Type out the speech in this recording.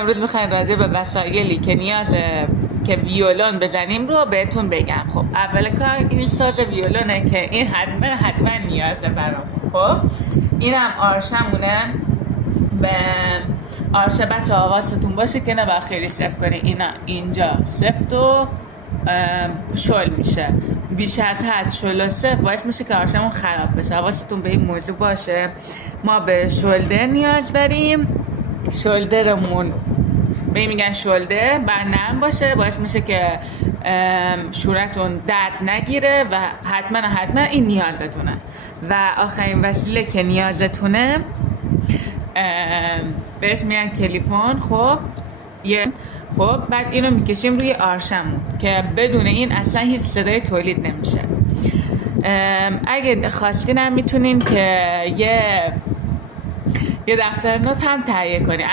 امروز میخوایم راجع به وسایلی که نیاز که ویولون بزنیم رو بهتون بگم. خب اول کار این ساز ویولونه که این حتما نیازه برامون. خب اینم آرشمونه. به آرشه بچه حواستون باشه که نباید خیلی سفت کنه. اینا اینجا سفت و شل میشه، بیش از حد شل و سفت باعث میشه که آرشمون خراب بشه. حواستون به این موضوع باشه. ما به شولدر نیاز داریم. شولدرمون به میگن شولدر بر نرم باشه، باعث میشه که شورتون درد نگیره و حتما این نیازتونه. و آخرین وسیله که نیازتونه بهش میگن کلیفون. خب بعد اینو میکشیم روی آرشمون که بدون این اصلا هیچ صدای تولید نمیشه. اگه خواستین هم میتونین که یه دفتر نوت هم تهیه کنین.